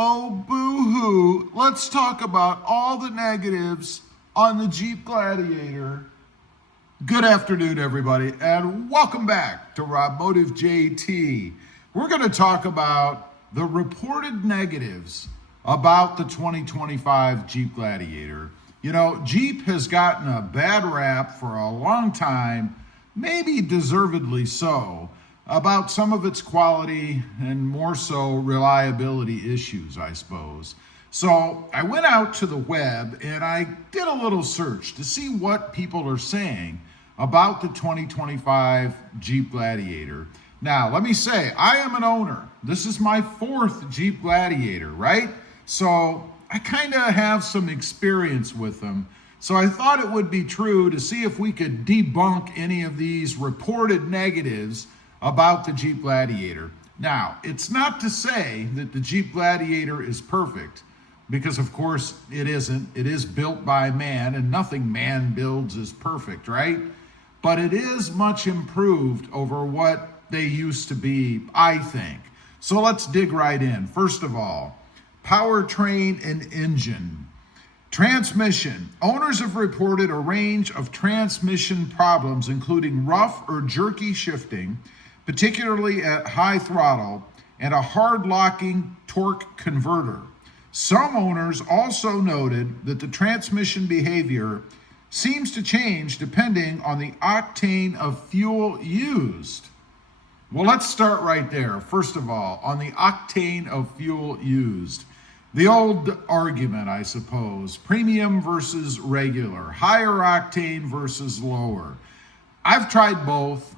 Oh, boo-hoo. Let's talk about all the negatives on the Jeep Gladiator. Good afternoon, everybody, and welcome back to RobMotive JT. We're going to talk about the reported negatives about the 2025 Jeep Gladiator. You know, Jeep has gotten a bad rap for a long time, maybe deservedly so, about some of its quality and more so reliability issues, I suppose. So I went out to the web and I did a little search to see what people are saying about the 2025 Jeep Gladiator. Now, let me say, I am an owner. This is my fourth Jeep Gladiator, right? So I kind of have some experience with them. So I thought it would be true to see if we could debunk any of these reported negatives about the Jeep Gladiator. Now, it's not to say that the Jeep Gladiator is perfect, because of course it isn't. It is built by man, and nothing man builds is perfect, right? But it is much improved over what they used to be, I think. So let's dig right in. First of all, powertrain and engine. Transmission. Owners have reported a range of transmission problems, including rough or jerky shifting, particularly at high throttle, and a hard locking torque converter. Some owners also noted that the transmission behavior seems to change depending on the octane of fuel used. Well, let's start right there. First of all, on the octane of fuel used. The old argument, I suppose, premium versus regular, higher octane versus lower. I've tried both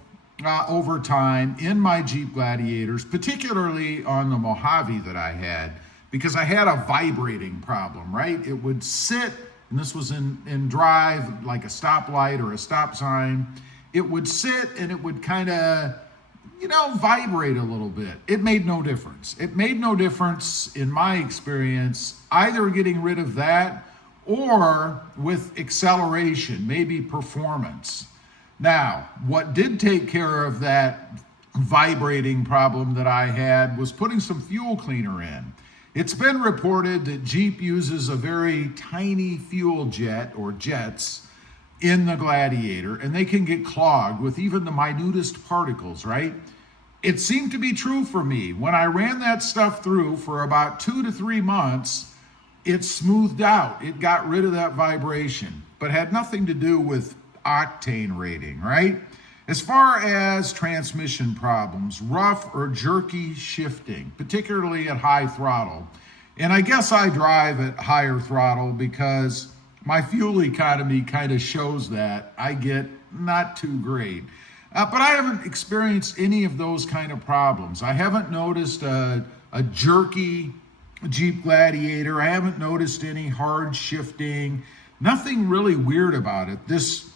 over time in my Jeep Gladiators, particularly on the Mojave that I had, because I had a vibrating problem, right? It would sit, and this was in drive, like a stoplight or a stop sign. It would sit and it would kind of, vibrate a little bit. It made no difference. It made no difference in my experience, either getting rid of that or with acceleration, maybe performance. Now, what did take care of that vibrating problem that I had was putting some fuel cleaner in. It's been reported that Jeep uses a very tiny fuel jet or jets in the Gladiator, and they can get clogged with even the minutest particles, right? It seemed to be true for me. When I ran that stuff through for about 2 to 3 months, it smoothed out. It got rid of that vibration, but had nothing to do with octane rating, right? As far as transmission problems, rough or jerky shifting, particularly at high throttle. And I guess I drive at higher throttle because my fuel economy kind of shows that I get not too great. But I haven't experienced any of those kind of problems. I haven't noticed a jerky Jeep Gladiator. I haven't noticed any hard shifting. Nothing really weird about it. This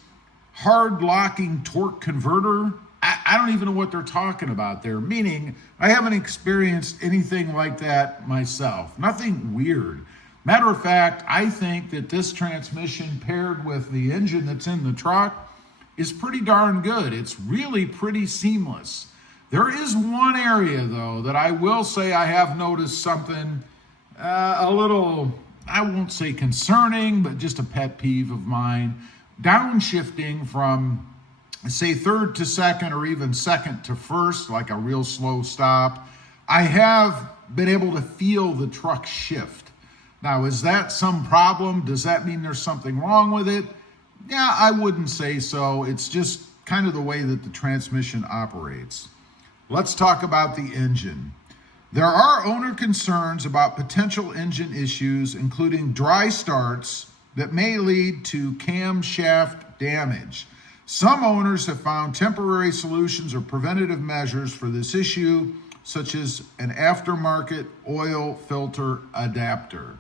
hard locking torque converter, I don't even know what they're talking about there, meaning I haven't experienced anything like that myself. Nothing weird. Matter of fact, I think that this transmission paired with the engine that's in the truck is pretty darn good. It's really pretty seamless. There is one area, though, that I will say I have noticed something a little, I won't say concerning, but just a pet peeve of mine. Downshifting from, say, third to second or even second to first, like a real slow stop. I have been able to feel the truck shift. Now, is that some problem? Does that mean there's something wrong with it? Yeah, I wouldn't say so. It's just kind of the way that the transmission operates. Let's talk about the engine. There are owner concerns about potential engine issues, including dry starts that may lead to camshaft damage. Some owners have found temporary solutions or preventative measures for this issue, such as an aftermarket oil filter adapter.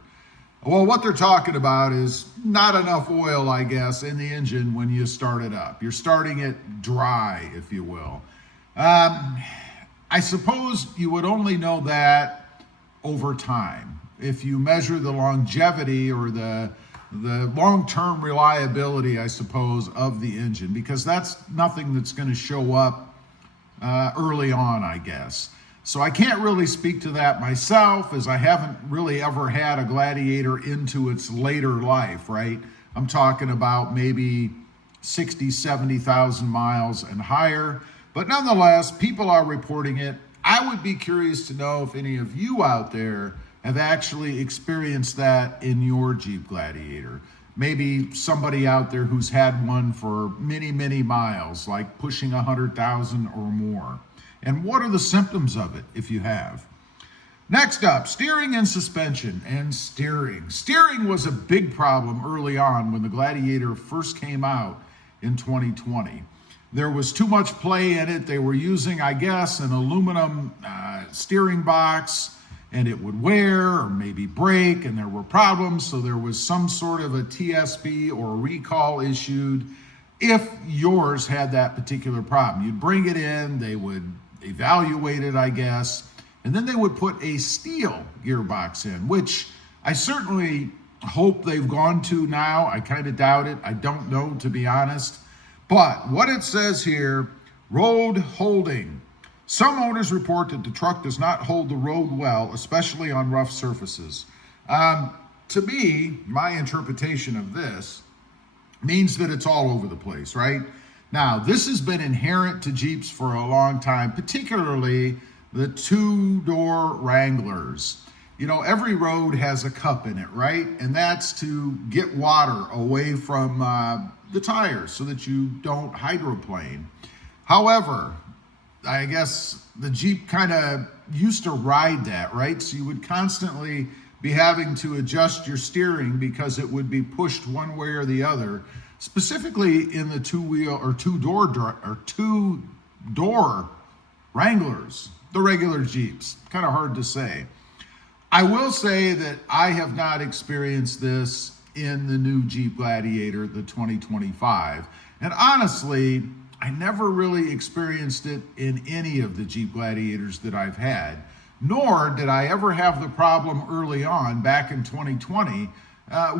Well, what they're talking about is not enough oil, I guess, in the engine when you start it up. You're starting it dry, if you will. I suppose you would only know that over time. If you measure the longevity or the long-term reliability, I suppose, of the engine, because that's nothing that's going to show up early on, I guess. So I can't really speak to that myself, as I haven't really ever had a Gladiator into its later life, right? I'm talking about maybe 60, 70,000 miles and higher. But nonetheless, people are reporting it. I would be curious to know if any of you out there have actually experienced that in your Jeep Gladiator. Maybe somebody out there who's had one for many, many miles, like pushing 100,000 or more. And what are the symptoms of it if you have? Next up, steering and suspension and steering. Steering was a big problem early on when the Gladiator first came out in 2020. There was too much play in it. They were using, I guess, an aluminum steering box, and it would wear or maybe break, and there were problems. So there was some sort of a TSB or recall issued if yours had that particular problem. You'd bring it in, they would evaluate it, I guess, and then they would put a steel gearbox in, which I certainly hope they've gone to now. I kind of doubt it. I don't know, to be honest. But what it says here, road holding. Some owners report that the truck does not hold the road well, especially on rough surfaces. To me, my interpretation of this means that it's all over the place, right? Now, this has been inherent to Jeeps for a long time, particularly the two-door Wranglers. You know, every road has a cup in it, right? And that's to get water away from the tires so that you don't hydroplane. However, I guess the Jeep kind of used to ride that, right? So you would constantly be having to adjust your steering because it would be pushed one way or the other, specifically in the two-wheel or two-door Wranglers, the regular Jeeps. Kind of hard to say. I will say that I have not experienced this in the new Jeep Gladiator, the 2025. And honestly, I never really experienced it in any of the Jeep Gladiators that I've had, nor did I ever have the problem early on back in 2020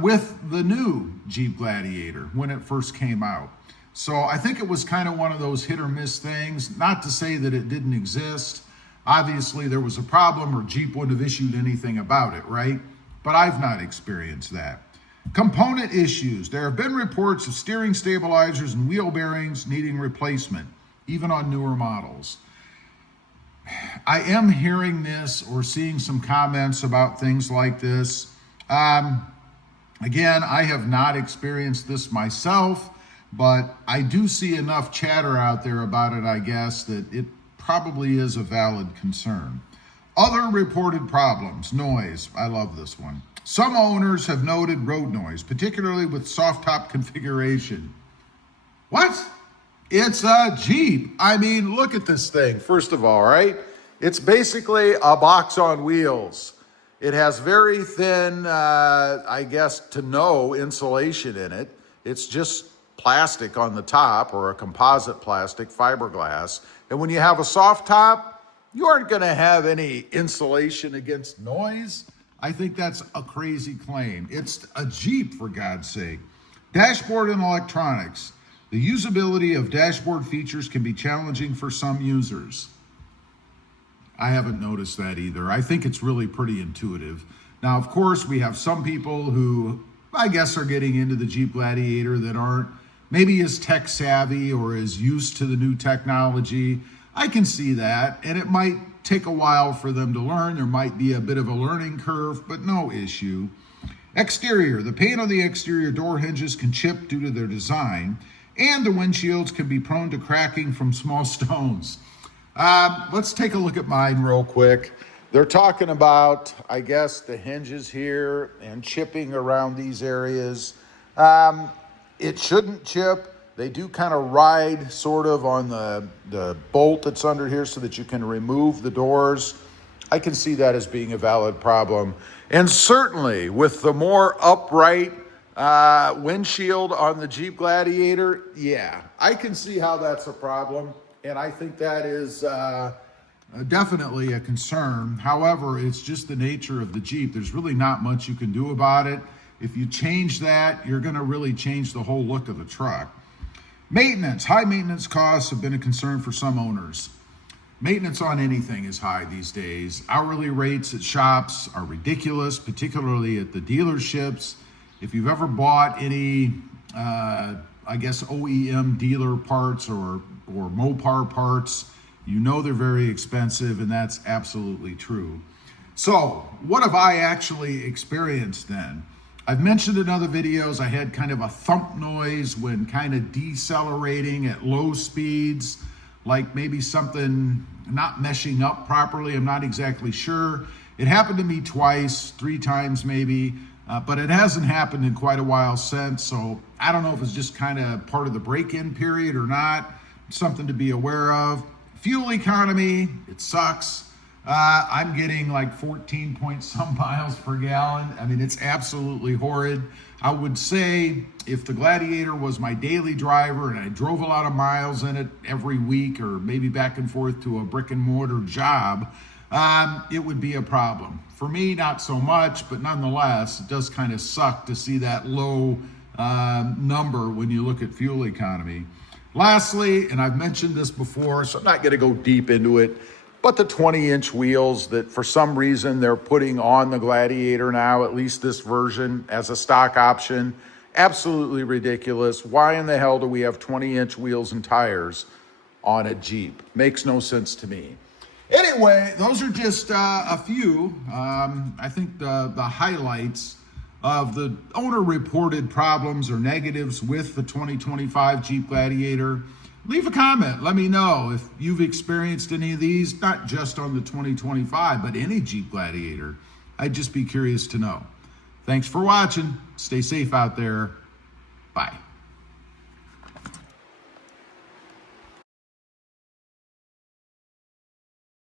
with the new Jeep Gladiator when it first came out. So I think it was kind of one of those hit or miss things, not to say that it didn't exist. Obviously there was a problem or Jeep wouldn't have issued anything about it, right? But I've not experienced that. Component issues. There have been reports of steering stabilizers and wheel bearings needing replacement, even on newer models. I am hearing this or seeing some comments about things like this. Again, I have not experienced this myself, but I do see enough chatter out there about it, I guess, that it probably is a valid concern. Other reported problems, noise. I love this one. Some owners have noted road noise, particularly with soft top configuration. What? It's a Jeep. I mean, look at this thing, first of all, right? It's basically a box on wheels. It has very thin, I guess, to no insulation in it. It's just plastic on the top, or a composite plastic, fiberglass. And when you have a soft top, you aren't going to have any insulation against noise. I think that's a crazy claim. It's a Jeep, for God's sake. Dashboard and electronics. The usability of dashboard features can be challenging for some users. I haven't noticed that either. I think it's really pretty intuitive. Now, of course, we have some people who, I guess, are getting into the Jeep Gladiator that aren't maybe as tech savvy or as used to the new technology. I can see that, and it might take a while for them to learn. There might be a bit of a learning curve, but no issue. Exterior. The paint on the exterior door hinges can chip due to their design, and the windshields can be prone to cracking from small stones. Let's take a look at mine real quick. They're talking about, I guess, the hinges here and chipping around these areas. It shouldn't chip. They do kind of ride sort of on the bolt that's under here so that you can remove the doors. I can see that as being a valid problem. And certainly with the more upright windshield on the Jeep Gladiator, yeah, I can see how that's a problem. And I think that is definitely a concern. However, it's just the nature of the Jeep. There's really not much you can do about it. If you change that, you're going to really change the whole look of the truck. Maintenance. High maintenance costs have been a concern for some owners. Maintenance on anything is high these days. Hourly rates at shops are ridiculous, particularly at the dealerships. If you've ever bought any, I guess, OEM dealer parts or Mopar parts, you know they're very expensive, and that's absolutely true. So what have I actually experienced then? I've mentioned in other videos I had kind of a thump noise when kind of decelerating at low speeds, like maybe something not meshing up properly. I'm not exactly sure. It happened to me twice, 3 times maybe, but it hasn't happened in quite a while since. So I don't know if it's just kind of part of the break-in period or not. Something to be aware of. Fuel economy, it sucks. I'm getting like 14 point some miles per gallon. I mean, it's absolutely horrid. I would say if the Gladiator was my daily driver and I drove a lot of miles in it every week or maybe back and forth to a brick and mortar job, it would be a problem. For me, not so much, but nonetheless, it does kind of suck to see that low number when you look at fuel economy. Lastly, and I've mentioned this before, so I'm not going to go deep into it, but the 20-inch wheels that for some reason they're putting on the Gladiator now, at least this version, as a stock option, absolutely ridiculous. Why in the hell do we have 20-inch wheels and tires on a Jeep? Makes no sense to me. Anyway, those are just a few, I think the highlights of the owner-reported problems or negatives with the 2025 Jeep Gladiator. Leave a comment. Let me know if you've experienced any of these, not just on the 2025, but any Jeep Gladiator. I'd just be curious to know. Thanks for watching. Stay safe out there. Bye.